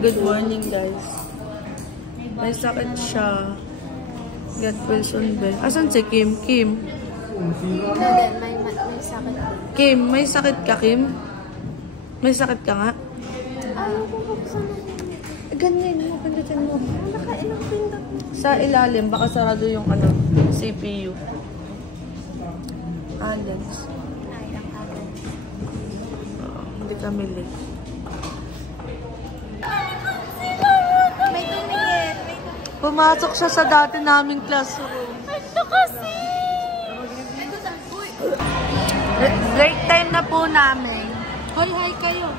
Good morning, guys. May sakit siya. Get well soon, Bell. Asan si Kim? Kim? May sakit. Kim, may sakit ka, Kim? May sakit ka nga? Ayaw ko buksan mo. Ganyan mo, pindutin mo. Nakailang pindot. Sa ilalim, baka sarado yung CPU. Alens. Hindi kami late. May tumingin. Pumasok siya sa dati naming classroom. Ito kasi! Break time na po namin. Hoy, hi kayo.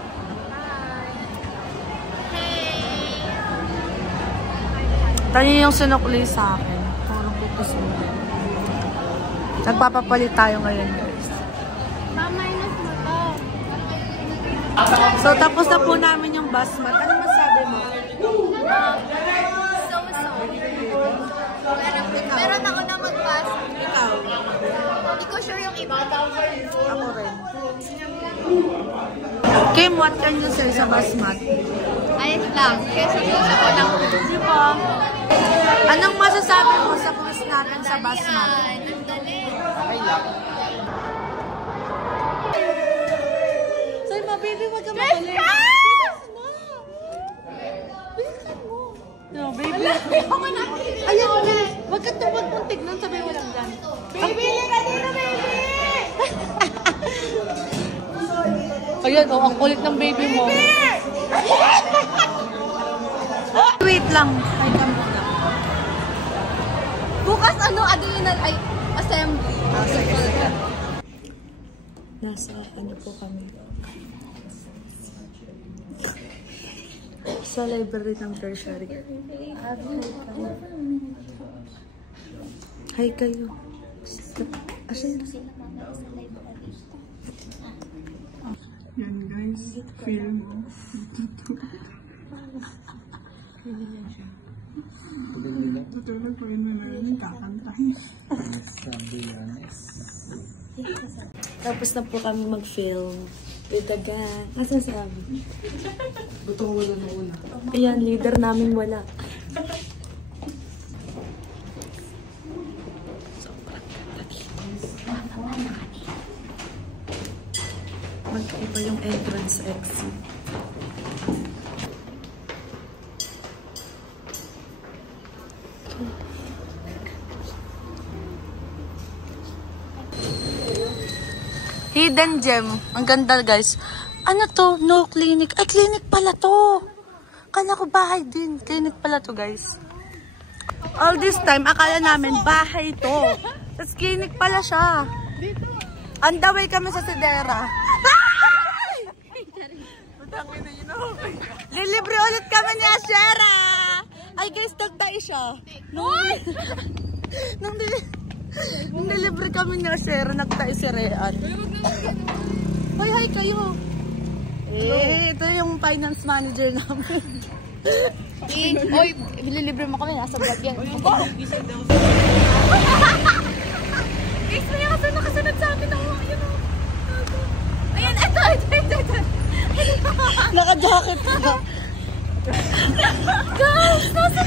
Tayo yung sinukli sa akin. Parang putos mo. Nagpapapalit tayo ngayon, guys. Ma-minus mo to. So, tapos na po namin yung basmat. Ano masabi mo? Meron ako na mag-pass. Ikaw. Hindi ko sure yung iba. Ako rin. Kim, what can you say sa basmat? Ayos lang. Kesa sa unang Di ba? Anong masasabi mo sa quiz natin sa basmat? ang dali. Okay lang. Say, baby, wag ka madali. Bilisan mo. No, baby. Ayan na. Wag ka tuwag mong tignan. Sabi mo lang dyan. Baby, ka dito, baby! Ayan, oh, ang kulit ng baby mo. Wait lang. Ay, kamot lang. Bukas adrenal ay assembly. Nasa po kami? Sa library ng tertiary. Hi kayo. Asan na? Yan guys, film. Tutulog po yun na rin, kakantahin. Tapos na po kami mag-film. With the gang. Asan si Abby? Buto ko wala na una. Ayan, leader namin wala. Magkaiba yung entrance exit. Hidden gem. Ang ganda, guys. Ano to? No clinic. Ay, clinic pala to. Kala ko bahay din. Clinic pala to, guys. All this time, akala namin bahay to. Tapos clinic pala siya. On the way kami sa Sedera. Lilibre ulit kami ni Ashera. Ay, guys, tagtay siya. Nung nilibre kami ni Ashera, nagtay si Rean. Hoy, hi kayo. Eh, ito yung finance manager namin. Oy, lilibre mo kami. Nasa vlog yan. Guys, may nakasunod sa akin ako. Ayan, ito. Naka-jacket ka. Guys, nasa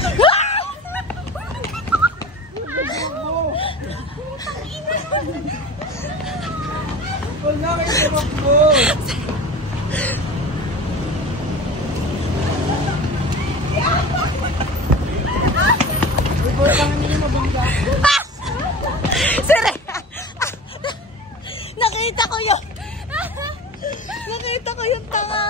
Wala kayo mo. Sire! Nakita ko yun! Nakita ko yung tanga.